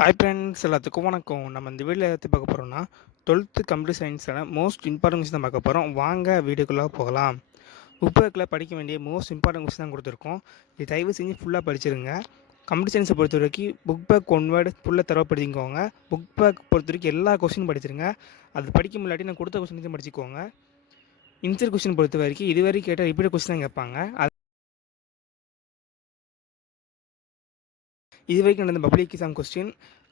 Hi friends, எல்லாத்துக்கும் வணக்கம். நம்ம இந்த வீடியோவில் எதை பார்க்க போகிறோம்னா 12th கம்ப்யூட்டர் சயின்ஸான மோஸ்ட் இம்பார்ட்டன்ட் கொஸ்டின் தான் பார்க்க போகிறோம். வாங்க வீடியோக்குள்ளே போகலாம். புக் பேக்கில் படிக்க வேண்டிய மோஸ்ட் இம்பார்ட்டன்ட் கொஸ்டின் தான் கொடுத்துருக்கோம். இது தயவு செஞ்சு ஃபுல்லாக படிச்சிருங்க. கம்ப்யூட்டர் சயின்ஸை பொறுத்த வரைக்கும் புக் பேக் ஒன் வேர்டு ஃபுல்லாக தரப்படுத்திக்கோங்க. புக் பேக் பொறுத்த வரைக்கும் எல்லா கொஸ்டினும் படிச்சிருங்க. அது படிக்க முன்னாடி நான் கொடுத்த கொஸ்டின் படிச்சுக்கோங்க. இன்சர் கொஸ்டின் பொறுத்த வரைக்கும் இதுவரைக்கும் கேட்டால் ரிப்பீட் கொஸ்டின் தான் கேட்பாங்க. இது வரைக்கும் நடந்த பப்ளிக் எக்ஸாம் கொஸ்டின்,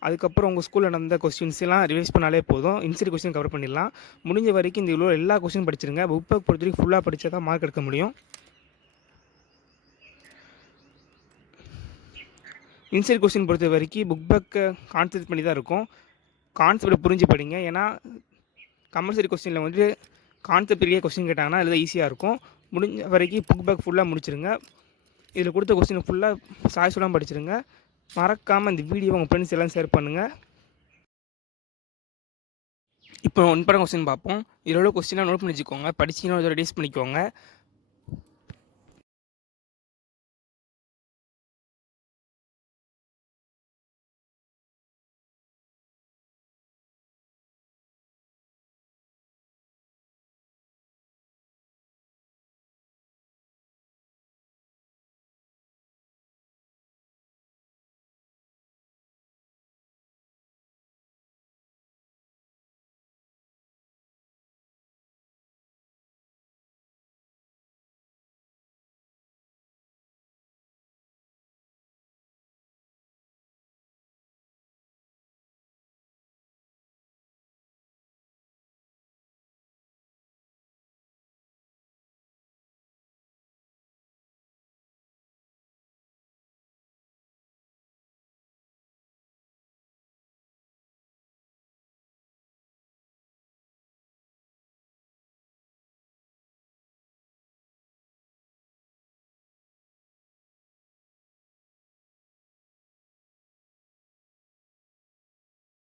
அதுக்கப்புறம் உங்கள் ஸ்கூலில் நடந்த கொஸ்டின்ஸ் எல்லாம் ரிவைஸ் பண்ணாலே போதும். இன்சைட் கொஸ்டின் கவர் பண்ணிடலாம். முடிஞ்ச வரைக்கும் இந்த இவ்வளோ எல்லா கொஸ்டின் படிச்சிருங்க. புக் பேக் பொறுத்த வரைக்கும் ஃபுல்லாக படித்தா தான் மார்க் எடுக்க முடியும். இன்சைட் கொஸ்டின் பொறுத்த வரைக்கும் புக் பேக்கை கான்சென்ட்ரேட் பண்ணி தான் இருக்கும். கான்செப்டை புரிஞ்சு படிங்க. ஏன்னா கம்பல்சரி கொஸ்டினில் வந்து கான்செப்ட் ரீதியாக கொஸ்டின் கேட்டாங்கன்னா அதில் ஈஸியாக இருக்கும். முடிஞ்ச வரைக்கும் புக் பேக் ஃபுல்லாக முடிச்சிருங்க. இதில் கொடுத்த கொஸ்டின் ஃபுல்லாக சாய்ஸோட படிச்சிருங்க. மறக்காமல் இந்த வீடியோ உங்கள் ஃப்ரெண்ட்ஸ் எல்லாம் ஷேர் பண்ணுங்கள். இப்போ இம்பார்ட்டன்ட் கொஸ்டின் பார்ப்போம். இதோட கொஸ்டினாக நோட் பண்ணி வச்சுக்கோங்க. படிச்சிங்கன்னா ஒரு ரெடியூஸ் பண்ணிக்கோங்க.